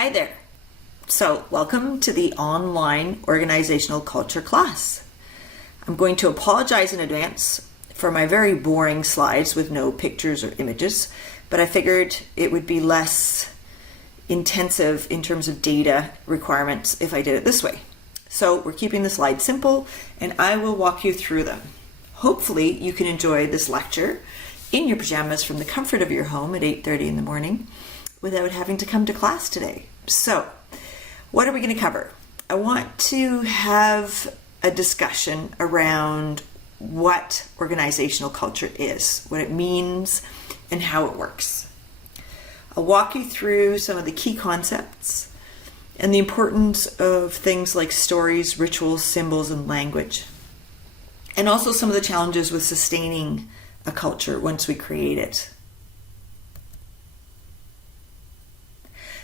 Hi there. So welcome to the online organizational culture class. I'm going to apologize in advance for my very boring slides with no pictures or images, but I figured it would be less intensive in terms of data requirements if I did it this way. So we're keeping the slides simple and I will walk you through them. Hopefully you can enjoy this lecture in your pajamas from the comfort of your home at 8:30 in the morning without having to come to class today. So, what are we going to cover? I want to have a discussion around what organizational culture is, what it means, and how it works. I'll walk you through some of the key concepts and the importance of things like stories, rituals, symbols, and language. And also some of the challenges with sustaining a culture once we create it.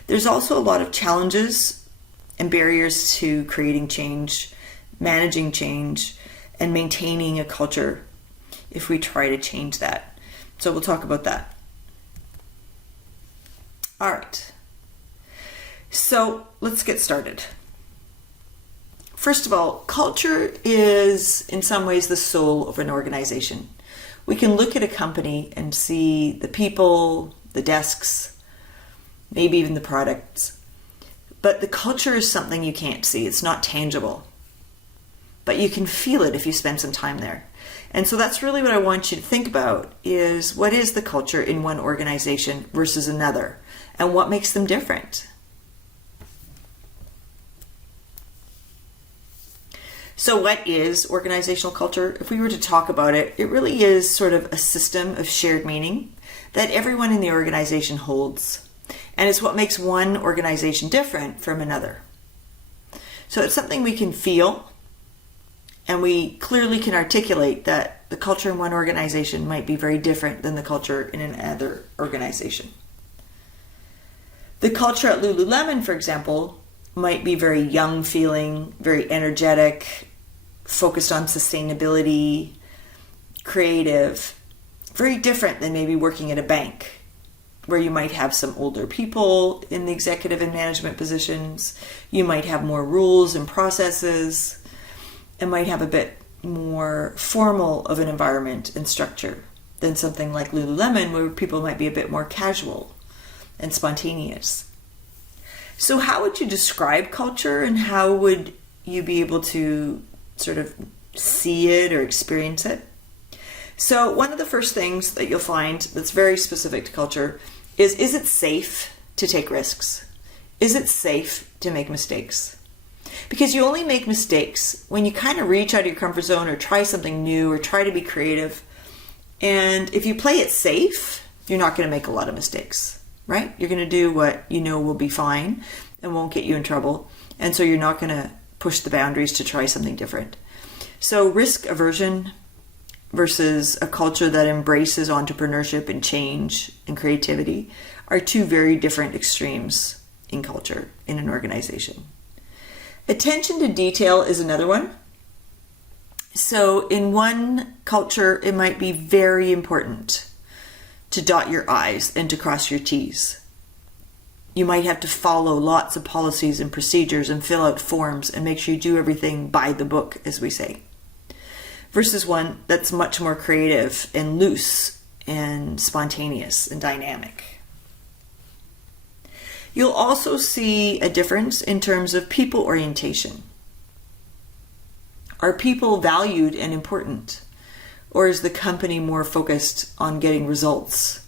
There's also a lot of challenges and barriers to creating change, managing change, and maintaining a culture if we try to change that. So we'll talk about that. All right. So let's get started. First of all, culture is in some ways the soul of an organization. We can look at a company and see the people, the desks, maybe even the products. But the culture is something you can't see. It's not tangible. But you can feel it if you spend some time there. And so that's really what I want you to think about is what is the culture in one organization versus another? And what makes them different? So what is organizational culture? If we were to talk about it, it really is sort of a system of shared meaning that everyone in the organization holds. And it's what makes one organization different from another. So it's something we can feel, and we clearly can articulate that the culture in one organization might be very different than the culture in another organization. The culture at Lululemon, for example, might be very young feeling, very energetic, focused on sustainability, creative, very different than maybe working at a bank, where you might have some older people in the executive and management positions. You might have more rules and processes, and might have a bit more formal of an environment and structure than something like Lululemon, where people might be a bit more casual and spontaneous. So how would you describe culture, and how would you be able to sort of see it or experience it? So one of the first things that you'll find that's very specific to culture is it safe to take risks? Is it safe to make mistakes? Because you only make mistakes when you kind of reach out of your comfort zone or try something new or try to be creative. And if you play it safe, you're not going to make a lot of mistakes, right? You're going to do what you know will be fine and won't get you in trouble. And so you're not going to push the boundaries to try something different. So risk aversion versus a culture that embraces entrepreneurship and change and creativity are two very different extremes in culture in an organization. Attention to detail is another one. So in one culture, it might be very important to dot your I's and to cross your T's. You might have to follow lots of policies and procedures and fill out forms and make sure you do everything by the book, as we say. Versus one that's much more creative and loose and spontaneous and dynamic. You'll also see a difference in terms of people orientation. Are people valued and important? Or is the company more focused on getting results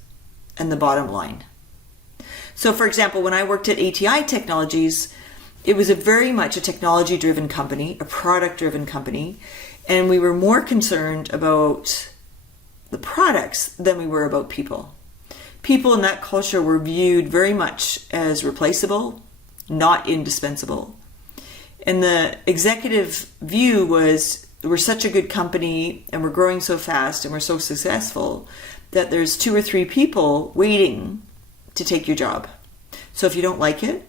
and the bottom line? So for example, when I worked at ATI Technologies, it was very much a technology-driven company, a product-driven company, and we were more concerned about the products than we were about people. People in that culture were viewed very much as replaceable, not indispensable. And the executive view was, we're such a good company and we're growing so fast and we're so successful that there's 2 or 3 people waiting to take your job. So if you don't like it,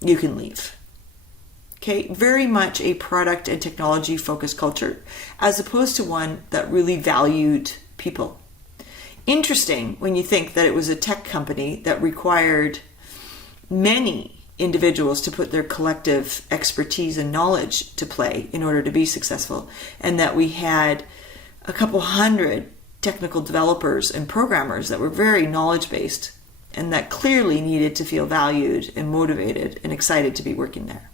you can leave. Okay, very much a product and technology focused culture, as opposed to one that really valued people. Interesting when you think that it was a tech company that required many individuals to put their collective expertise and knowledge to play in order to be successful, and that we had a couple hundred technical developers and programmers that were very knowledge-based and that clearly needed to feel valued and motivated and excited to be working there.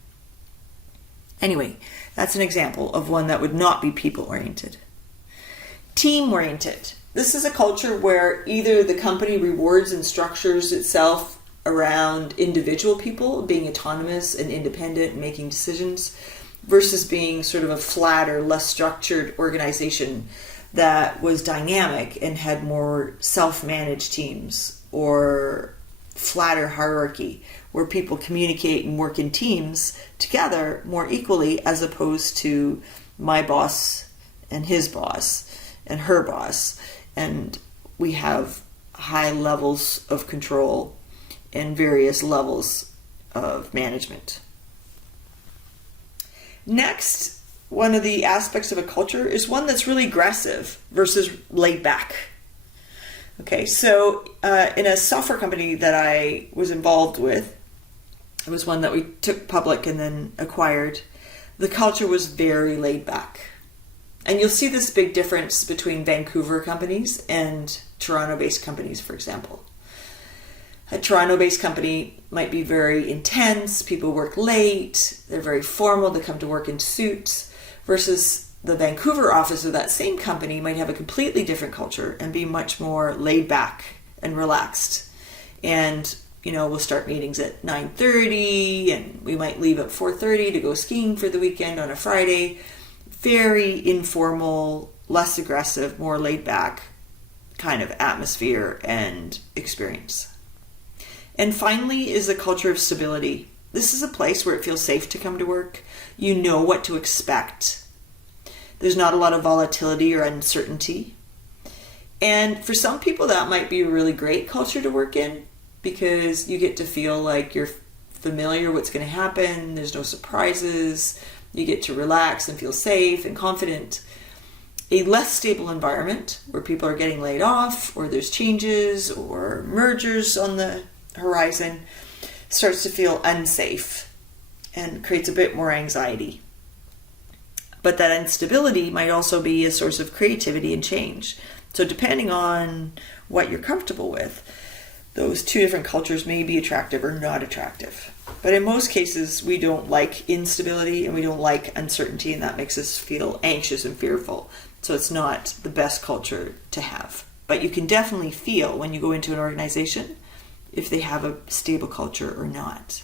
Anyway, that's an example of one that would not be people-oriented. Team-oriented. This is a culture where either the company rewards and structures itself around individual people being autonomous and independent and making decisions versus being sort of a flatter, less structured organization that was dynamic and had more self-managed teams or flatter hierarchy where people communicate and work in teams together more equally as opposed to my boss and his boss and her boss. And we have high levels of control and various levels of management. Next, one of the aspects of a culture is one that's really aggressive versus laid back. Okay, so in a software company that I was involved with, it was one that we took public and then acquired, the culture was very laid back. And you'll see this big difference between Vancouver companies and Toronto-based companies, for example. A Toronto-based company might be very intense, people work late, they're very formal, they come to work in suits, versus the Vancouver office of that same company might have a completely different culture and be much more laid back and relaxed. And, we'll start meetings at 9:30 and we might leave at 4:30 to go skiing for the weekend on a Friday. Very informal, less aggressive, more laid back kind of atmosphere and experience. And finally is a culture of stability. This is a place where it feels safe to come to work. You know what to expect. There's not a lot of volatility or uncertainty. And for some people that might be a really great culture to work in because you get to feel like you're familiar what's going to happen. There's no surprises. You get to relax and feel safe and confident. A less stable environment where people are getting laid off or there's changes or mergers on the horizon starts to feel unsafe and creates a bit more anxiety. But that instability might also be a source of creativity and change. So depending on what you're comfortable with, those two different cultures may be attractive or not attractive. But in most cases, we don't like instability and we don't like uncertainty, and that makes us feel anxious and fearful. So it's not the best culture to have. But you can definitely feel when you go into an organization if they have a stable culture or not.